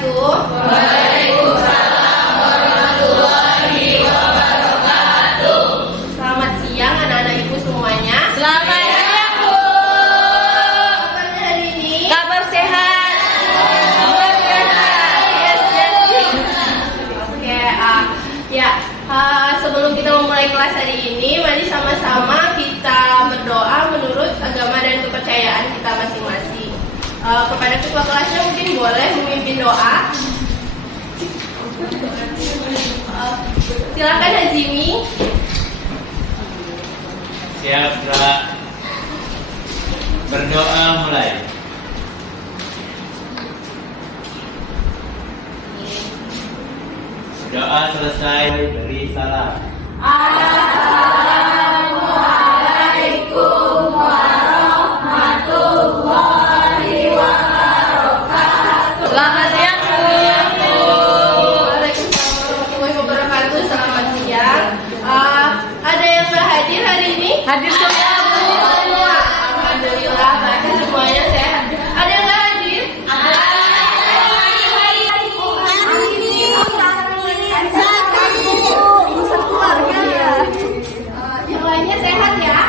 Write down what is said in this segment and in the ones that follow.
wabarakatuh. Waalaikumsalam warahmatullahi wabarakatuh. Selamat siang anak-anak ibu semuanya. Selamat siang, Bu. Kabarnya hari ini? Kabar sehat. Luar biasa. Yes. Oke, sebelum kita memulai kelas hari ini, mari sama-sama kita berdoa menurut agama dan kepercayaan kita masing-masing. Kepada ketua kelasnya mungkin boleh memimpin doa. Silakan Hazimi. Siap, Ra. Berdoa mulai. Doa selesai, beri salam. Assalamualaikum warahmatullahi wabarakatuh. Selamat siang, Bu. Waalaikumsalam warahmatullahi wabarakatuh. Selamat siang. Ada yang nggak hadir hari ini? Hadir semua, Bu. Semua. Alhamdulillah, berarti semuanya sehat. Ada yang nggak hadir? Yang lainnya sehat ya?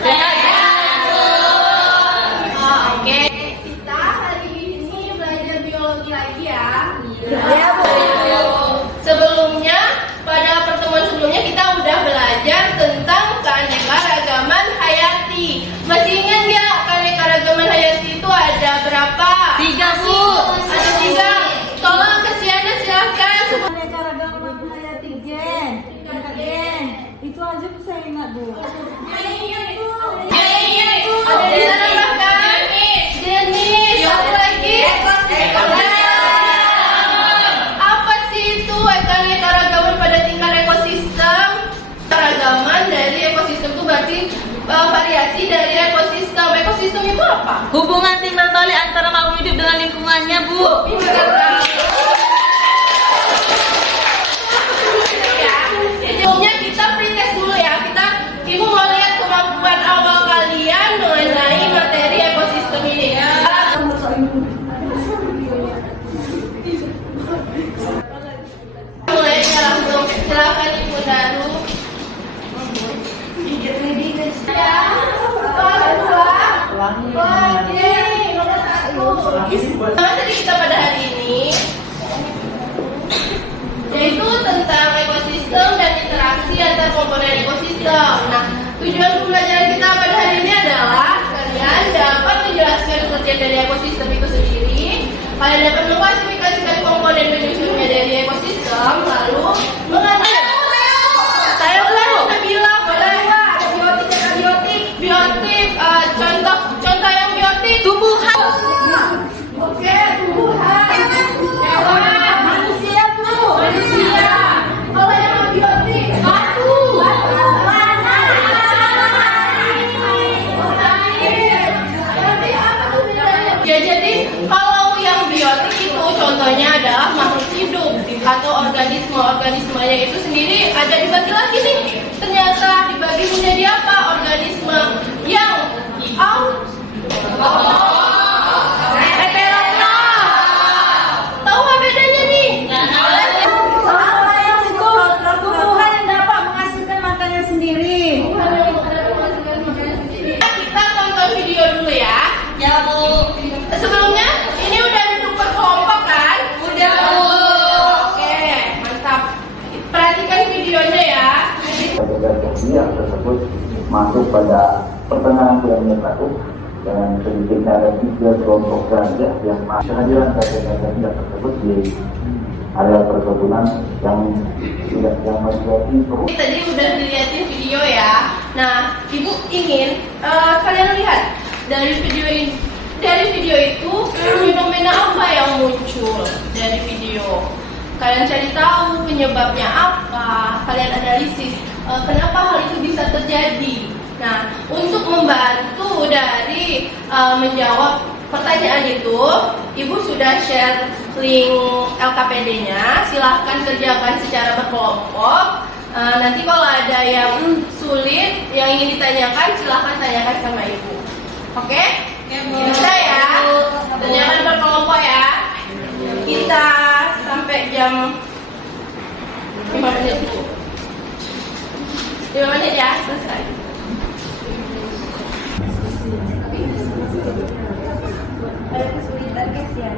Sehat. Oke, kita hari ini belajar biologi lagi ya. Iya, Bu. Sebelumnya, pada pertemuan sebelumnya kita udah belajar tentang keanekaragaman hayati. Masih ingat nggak keanekaragaman hayati itu ada berapa? 3, Bu. Ada 3. Tolong kesiannya silakan. Keanekaragaman hayati gen. Itu aja saya ingat, Bu. Ada di sana bahkan jenis. Satu lagi. Apa sih itu keanekaragaman pada tingkat ekosistem? Keragaman dari ekosistem itu berarti variasi dari ekosistem. Ekosistem itu apa? Hubungan timbal balik antara makhluk hidup dengan lingkungannya, Bu. Sebelumnya kita pretest dulu ya. Ibu mau lihat kemampuan awal kalian mengenai materi ekosistem ini ya. Mulai langsung silakan Ibu Daru. Ya, materi kita pada hari ini yaitu tentang ekosistem dan interaksi antar komponen ekosistem. Nah, tujuan pembelajaran kita pada hari ini adalah kalian dapat menjelaskan pengertian dari ekosistem itu sendiri. Kalian dapat mengklasifikasikan komponen penyusunnya dari ekosistem, lalu mengatakan saya ulang bilang boleh ada biotik, contoh yang biotik Tumbuhan. Oke, tumbuhan, hewan, manusia. Kalau yang abiotik, batu, tanah, air. Berarti apa tuh bedanya? Ya, jadi kalau yang biotik itu contohnya adalah makhluk hidup atau organismenya itu sendiri ada dibagi lagi nih. Ternyata dibagi menjadi apa? Organisme yang tahu apa bedanya nih? Apa yang itu tumbuhan yang dapat menghasilkan makannya sendiri. Kita tonton video dulu ya. Ya, Bu. Sebelumnya ini udah duduk berkelompok kan? Udah, Bu. Oke, mantap. Perhatikan videonya ya. yang tersebut masuk pada pertengahan bulan Maret dengan sedikitnya ada 3 kelompok gajah yang kehadiran gajah tersebut di area perkebunan yang menjadi Tadi udah dilihatin video ya. Nah, Ibu ingin kalian lihat dari video itu fenomena apa yang muncul dari video. Kalian cari tahu penyebabnya apa, kalian analisis kenapa hal itu bisa terjadi. Nah, untuk membantu dari menjawab pertanyaan itu, Ibu sudah share link LKPD-nya. Silahkan kerjakan secara berkelompok. Nanti kalau ada yang sulit, yang ingin ditanyakan, silahkan tanyakan sama Ibu. Oke? Bisa ya? Tanyakan berkelompok ya. kita sampai jam 5 menit dulu. 5 menit ya, selesai. Ada kesulitan guys ya.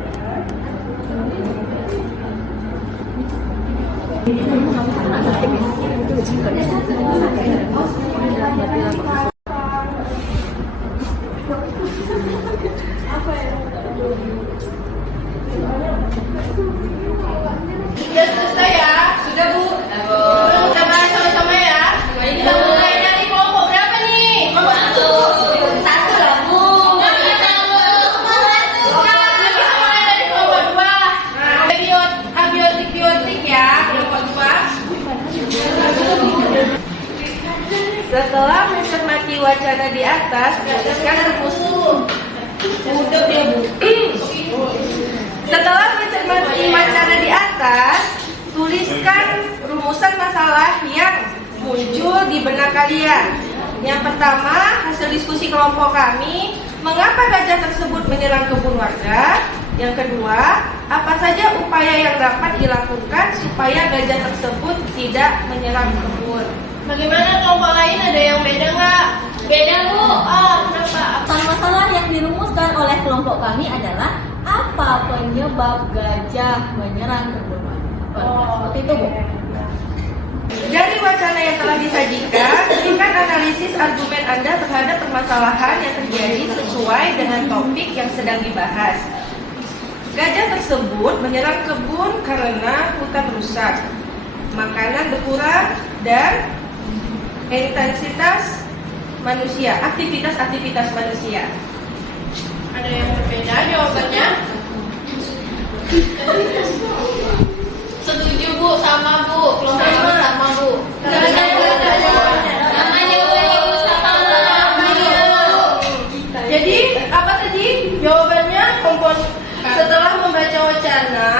Sudah selesai ya? Sudah Bu. Kita bahas sama-sama ya. Kita mulai dari kelompok berapa nih? Kelompok 1. 1 lah Bu. Kita mulai dari kelompok 2. Abiotik ya, kelompok 2. Setelah mencermati wacana di atas, tuliskan rumus. Udah dia Bu. Setelah mencermati wacana di atas, tuliskan rumusan masalah yang muncul di benak kalian. Yang pertama, hasil diskusi kelompok kami, mengapa gajah tersebut menyerang kebun warga? Yang kedua, apa saja upaya yang dapat dilakukan supaya gajah tersebut tidak menyerang kebun? Bagaimana kelompok lain, ada yang beda nggak? Beda Bu. Oh, kenapa? Masalah yang dirumuskan oleh kelompok kami adalah apa penyebab gajah menyerang kebun warga. Seperti itu Bu. Dari wacana yang telah disajikan, berikan analisis argumen Anda terhadap permasalahan yang terjadi sesuai dengan topik yang sedang dibahas. Gajah tersebut menyerang kebun karena hutan rusak, makanan berkurang, dan intensitas manusia, aktivitas manusia. Ada yang berbeda jawabannya? Setuju Bu, sama Bu. Kelompok kami sama Bu. Jadi apa tadi jawabannya? Setelah membaca wacana,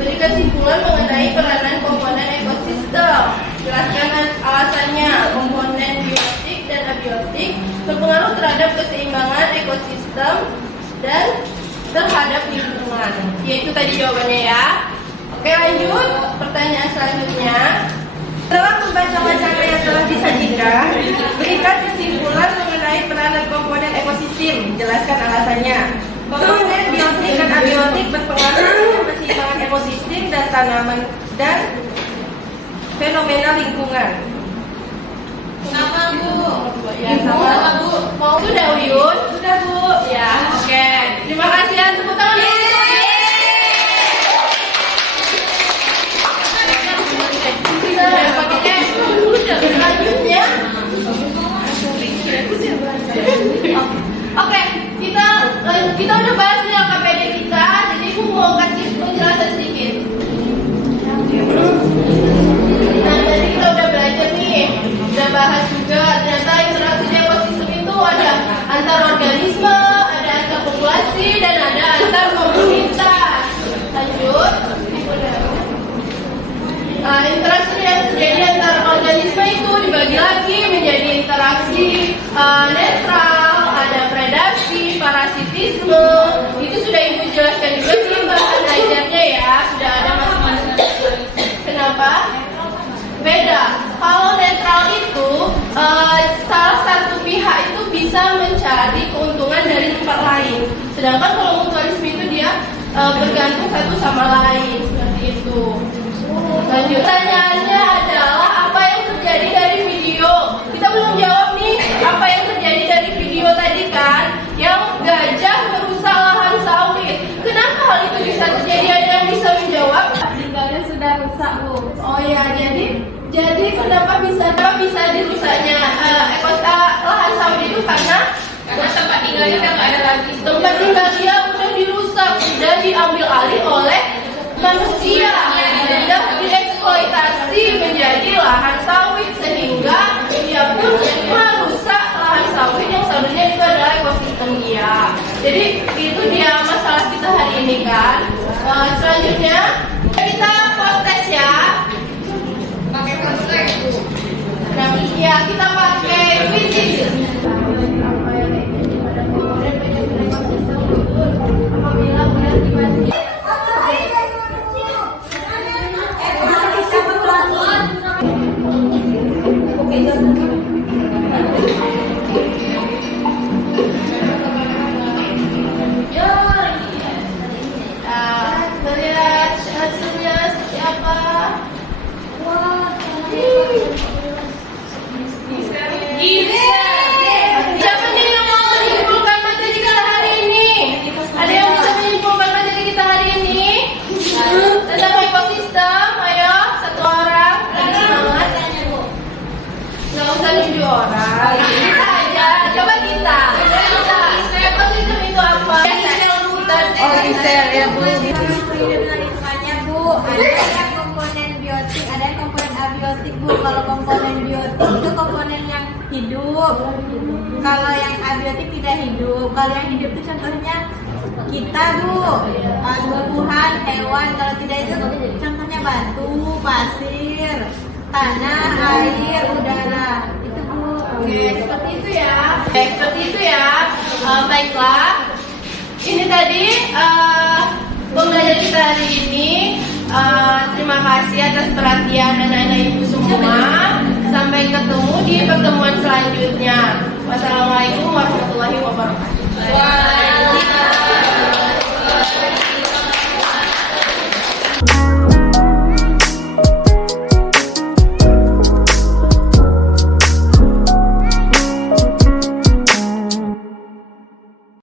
beri kesimpulan mengenai peranan komponen ekosistem. Jelaskan alasannya. Komponen biotik dan abiotik berpengaruh terhadap keseimbangan ekosistem dan terhadap lingkungan. Yaitu tadi jawabannya ya. Oke, lanjut. Pertanyaan selanjutnya. Setelah membaca wacana yang telah disajikan, berikan kesimpulan mengenai peranan komponen ekosistem. Jelaskan alasannya. Komponen biotik dan abiotik berpengaruh terhadap keseimbangan ekosistem dan tanaman dan fenomena lingkungan. Kenapa Bu? Ya, sama Bu. Mau sudah Uyun? Sudah Bu. Ya, oke. Terima kasih ya, tepuk tangan dulu. Selanjutnya, oke, kita udah bahas nih LKPD kita, jadi aku mau kasih penjelasan sedikit. Nah, tadi kita udah belajar nih, udah bahas juga ternyata interaksi di ekosistem itu ada antar organisme, ada antar populasi, dan ada antar komunitas. Lanjut. Nah, interaksi yang terjadi antar organisme itu dibagi lagi menjadi interaksi netral, ada predasi, parasitisme. Itu sudah Ibu jelaskan juga di bahan ajarnya ya, sudah ada masing-masing. Kenapa? Beda. Kalau netral itu salah satu pihak itu bisa mencari keuntungan dari tempat lain. Sedangkan kalau mutualisme itu dia bergantung satu sama lain, seperti itu. Lanjut, pertanyaannya adalah apa yang terjadi dari video? Kita belum jawab nih apa yang terjadi dari video tadi kan, yang gajah merusak lahan sawit. Kenapa hal itu bisa terjadi? Ada yang bisa menjawab? Tinggalnya sudah rusak Bu. Oh ya, jadi kenapa bisa dirusaknya lahan sawit itu karena tempat tinggalnya udah nggak ada lagi. Tempat tinggal dia udah dirusak, sudah diambil alih oleh manusia, sudah dieksploitasi menjadi lahan sawit sehingga dia pun merusak lahan sawit yang sebenarnya itu adalah ekosistem dia. Jadi itu dia masalah kita hari ini kan. Selanjutnya kita proses ya. Pakai proses. Nah, ya kita pakai fisik. Apa yang terjadi pada komponen penyusunan ekosistem apabila benar dimasuki hidup. Kalau yang abiotik tidak hidup. Kalau yang hidup itu contohnya kita tumbuhan, hewan. Kalau tidak itu contohnya batu, pasir, tanah, air, udara. Itu Bu. Oke, seperti itu ya. Baiklah. Ini tadi pembelajaran kita hari ini. Terima kasih atas perhatian anak-anak ibu semua. Sampai ketemu di pertemuan selanjutnya. Wassalamualaikum warahmatullahi wabarakatuh. Waalaikumsalam.